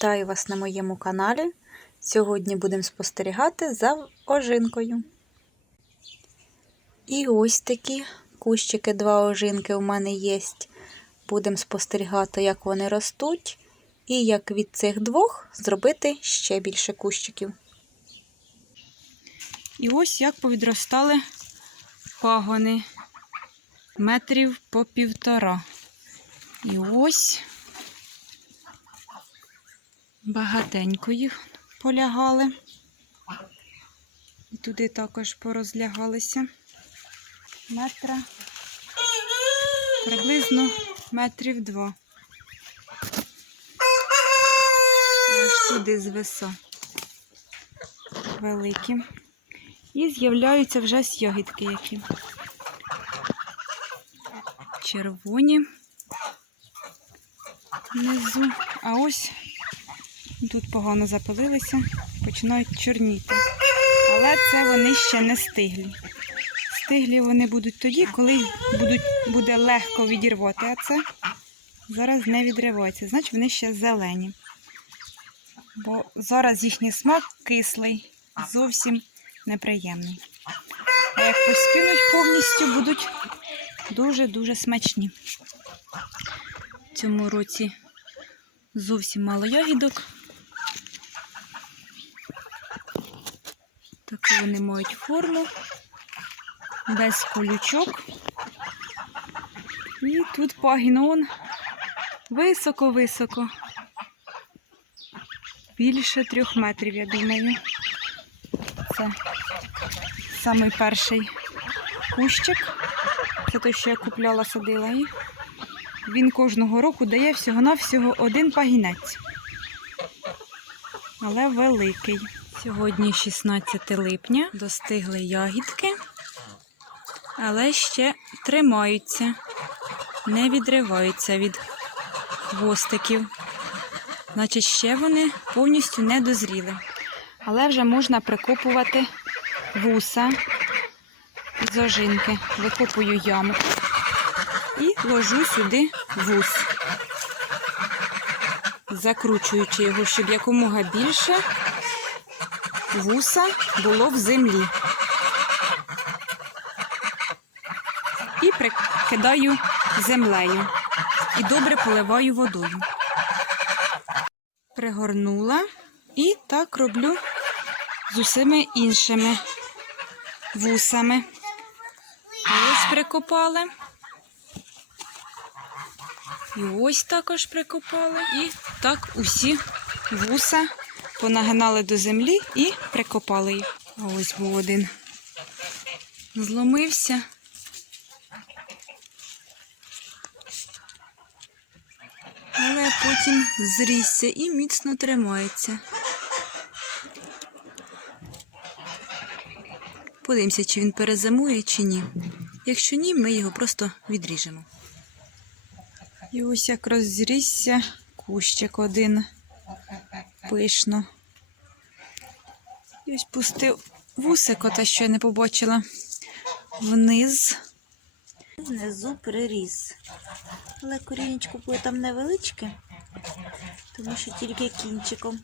Вітаю вас на моєму каналі. Сьогодні будемо спостерігати за ожинкою. І ось такі кущики, два ожинки у мене є. Будемо спостерігати, як вони ростуть, і як від цих двох зробити ще більше кущиків. І ось як повідростали пагони метрів по півтора. І ось багатенько їх полягали. І туди також порозлягалися. Метра приблизно метрів два. Аж туди звиса. Великі. І з'являються вже ягідки які. Червоні внизу. А ось тут погано запалилися, починають чорніти. Але це вони ще не стиглі. Стиглі вони будуть тоді, коли будуть, буде легко відірвати, а це зараз не відривається. Значить, вони ще зелені. Бо зараз їхній смак кислий, зовсім неприємний. А як поспінуть повністю, будуть дуже-дуже смачні. В цьому році зовсім мало ягідок. Вони мають форму, без колючок. І тут пагінон високо-високо. Більше трьох метрів, я думаю. Це самий перший кущик. Це той, що я купляла, садила їх. Він кожного року дає всього-навсього один пагінець. Але великий. Сьогодні 16 липня, достигли ягідки, але ще тримаються, не відриваються від хвостиків. Значить, ще вони повністю не дозріли. Але вже можна прикопувати вуса з ожинки. Викопую яму і ложу сюди вус, закручуючи його, щоб якомога більше вуса було в землі. І прикидаю землею і добре поливаю водою. Пригорнула і так роблю з усіма іншими вусами. Ось прикопали. І ось також прикопали. І так усі вуса понагинали до землі і прикопали їх. Ось був один. Зломився. Але потім зрісся і міцно тримається. Подивимося, чи він перезимує, чи ні. Якщо ні, ми його просто відріжемо. І ось як розрісся кущик один пишно. І ось пустив вусико, те, що я не побачила, вниз. Внизу приріс. Але корінечко буде там невеличке, тому що тільки кінчиком.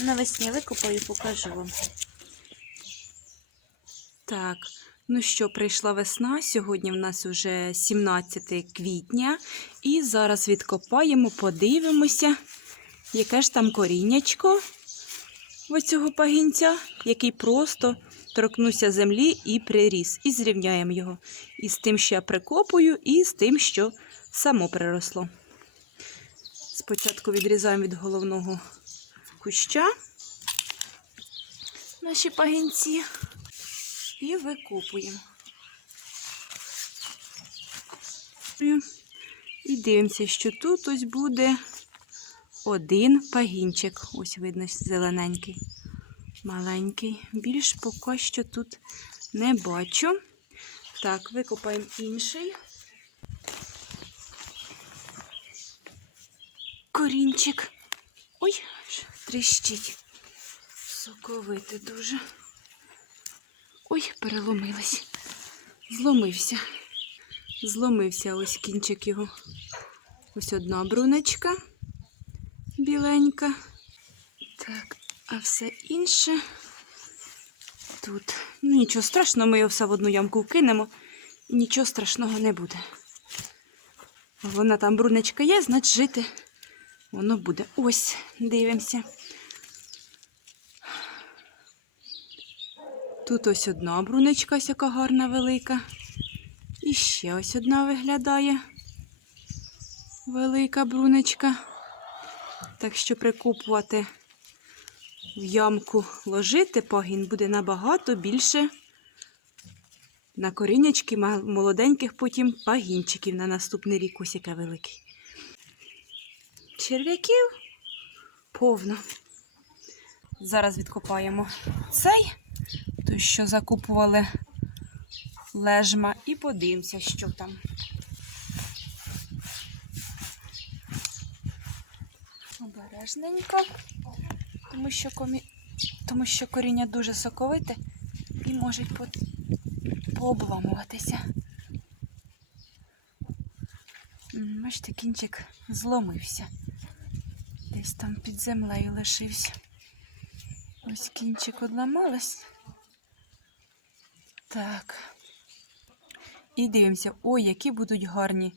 Навесні викопаю, і покажу вам. Так, ну що, прийшла весна. Сьогодні в нас вже 17 квітня. І зараз відкопаємо, подивимося, яке ж там коріннячко ось цього пагінця, який просто торкнувся землі і приріс. І зрівняємо його із тим, що я прикопую, і з тим, що само приросло. Спочатку відрізаємо від головного куща наші пагінці і викопуємо. І дивимося, що тут ось буде один пагінчик. Ось видно зелененький, маленький. Більш поки що тут не бачу. Так, викопаємо інший. Корінчик. Ой, тріщить. Соковите дуже. Ой, переломилась. Зломився. Зломився ось кінчик його. Ось одна бруночка біленька. Так, а все інше тут. Ну, нічого страшного, ми його все в одну ямку вкинемо. І нічого страшного не буде. Вона там брунечка є, значить жити воно буде. Ось, дивимося. Тут ось одна брунечка, ось яка гарна велика. І ще ось одна виглядає. Велика брунечка. Так що прикупувати в ямку ложити пагін буде набагато більше на корінячки молоденьких потім пагінчиків на наступний рік ось яке великий. Черв'яків повно. Зараз відкопаємо цей, той, що закупували лежма, і подивимося, що там. Обережненько, тому що, комі... тому що коріння дуже соковите і можуть по... пообламуватися. Бачите, кінчик зломився. Десь там під землею лишився. Ось кінчик одламалась. Так. І дивимося, ой, які будуть гарні.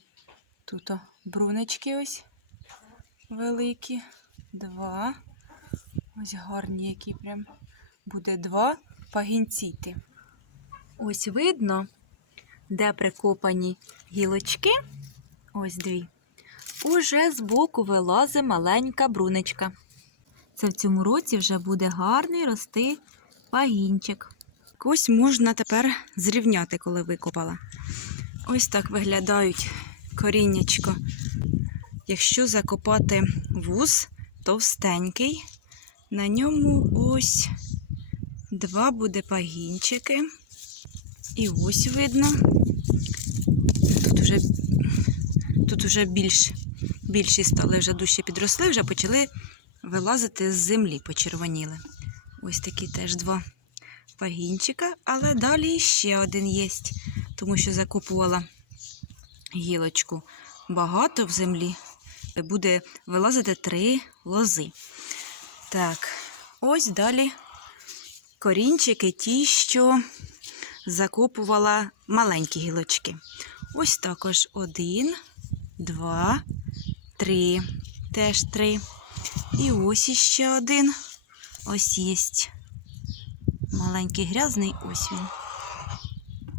Тут брунечки ось великі. Два. Ось гарні, які прям буде два пагінціти. Ось видно, де прикопані гілочки. Ось дві. Уже збоку вилазить маленька брунечка. Це в цьому році вже буде гарний рости пагінчик. Ось можна тепер зрівняти, коли викопала. Ось так виглядають коріннячко. Якщо закопати вуз товстенький, на ньому ось два буде пагінчики. І ось видно. Тут уже, тут уже більш, більші стали, вже дужче підросли, вже почали вилазити з землі, почервоніли. Ось такі теж два пагінчика, але далі ще один є, тому що закупувала гілочку багато в землі. Буде вилазити три лози. Так, ось далі корінчики, ті, що закопувала маленькі гілочки. Ось також один, два, три. Теж три. І ось іще один. Ось єсть. Маленький грязний, ось він.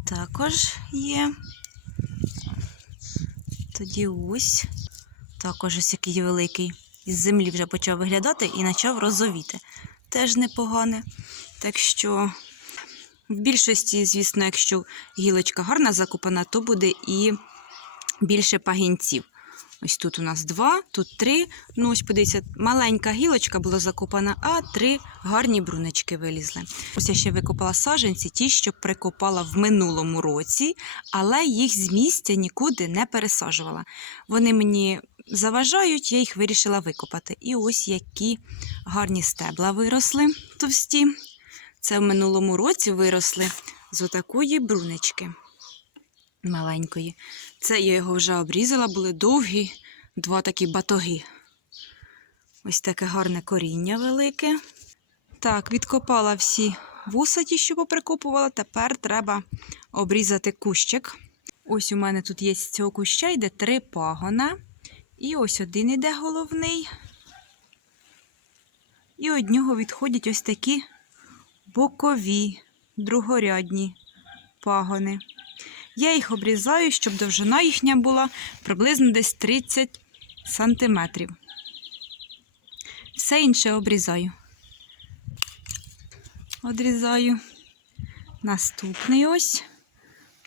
Також є. Тоді ось. Також ось який великий. Із землі вже почав виглядати і почав розовіти. Теж непогане. Так що, в більшості, звісно, якщо гілочка гарна закопана, то буде і більше пагінців. Ось тут у нас два, тут три. Ну, ось подивіться, маленька гілочка була закопана, а три гарні брунечки вилізли. Ось я ще викопала саджанці, ті, що прикопала в минулому році, але їх з місця нікуди не пересаджувала. Вони мені заважають, я їх вирішила викопати. І ось які гарні стебла виросли товсті. Це в минулому році виросли з отакої брунечки маленької. Це я його вже обрізала, були довгі, два такі батоги. Ось таке гарне коріння велике. Так, відкопала всі вуса що поприкопувала. Тепер треба обрізати кущик. Ось у мене тут є з цього куща йде три пагона. І ось один іде головний. І від нього відходять ось такі бокові, другорядні пагони. Я їх обрізаю, щоб довжина їхня була приблизно десь 30 сантиметрів. Все інше обрізаю. Одрізаю. Наступний ось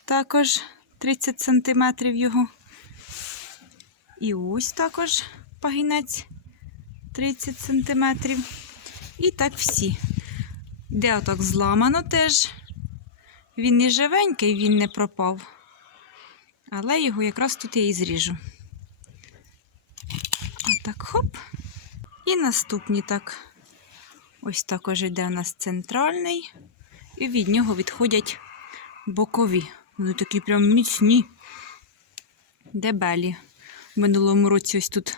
також 30 сантиметрів його. І ось також пагінець 30 сантиметрів. І так всі. Де отак зламано теж. Він не живенький, він не пропав. Але його якраз тут я і зріжу. Отак хоп. І наступні так. Ось також йде у нас центральний. І від нього відходять бокові. Вони такі прям міцні. Дебелі. В минулому році ось тут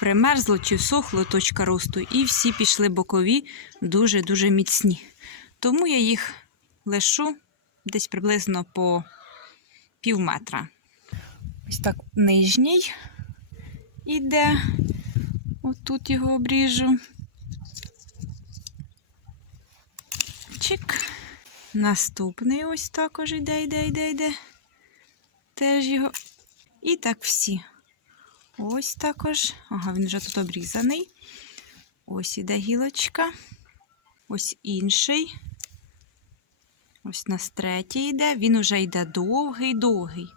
примерзло чи всохло точка росту, і всі пішли бокові дуже-дуже міцні. Тому я їх лишу десь приблизно по пів метра. Ось так нижній іде. Отут його обріжу. Чик. Наступний ось також іде, йде, йде, йде. Теж його. І так всі. Ось також. Ага, він вже тут обрізаний. Ось іде гілочка. Ось інший. Ось нас третій йде. Він уже йде довгий-довгий.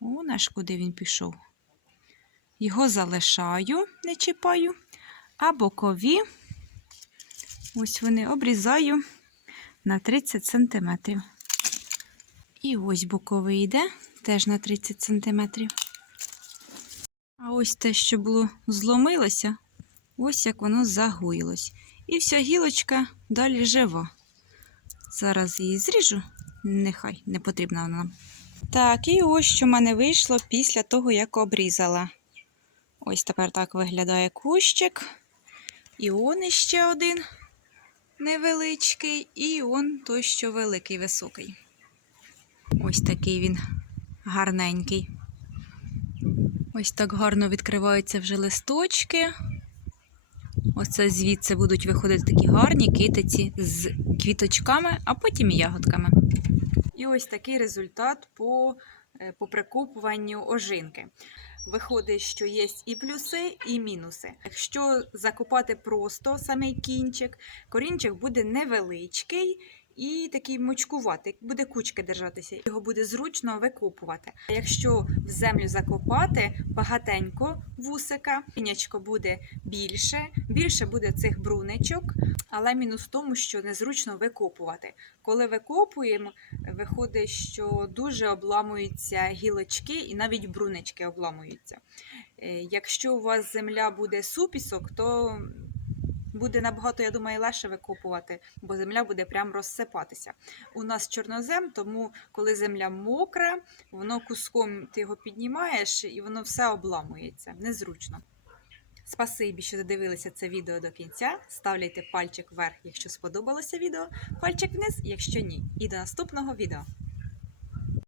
О, наш куди він пішов. Його залишаю, не чіпаю. А бокові, ось вони обрізаю на 30 см. І ось боковий йде теж на 30 см. А ось те, що було зломилося, ось як воно загоїлось. І вся гілочка далі жива. Зараз її зріжу, нехай не потрібна вона нам. Так, і ось що в мене вийшло після того, як обрізала. Ось тепер так виглядає кущик. І он іще один невеличкий, і он той, що великий, високий. Ось такий він гарненький. Ось так гарно відкриваються вже листочки. Оце звідси будуть виходити такі гарні китиці з квіточками, а потім і ягодками. І ось такий результат по, е, по прикопуванню ожинки. Виходить, що є і плюси, і мінуси. Якщо закопати просто самий кінчик, корінчик буде невеличкий і такий мочкуватий, буде кучки держатися, його буде зручно викопувати. А якщо в землю закопати багатенько вусика, пінячко буде більше, більше буде цих бруничок, але мінус в тому, що незручно викопувати. Коли викопуємо, виходить, що дуже обламуються гілочки і навіть брунички обламуються. Е, Якщо у вас земля буде супісок, то буде набагато, я думаю, легше викопувати, бо земля буде прям розсипатися. У нас чорнозем, тому коли земля мокра, воно куском ти його піднімаєш і воно все обламується. Незручно. Спасибі, що додивилися це відео до кінця. Ставляйте пальчик вверх, якщо сподобалося відео, пальчик вниз, якщо ні. І до наступного відео.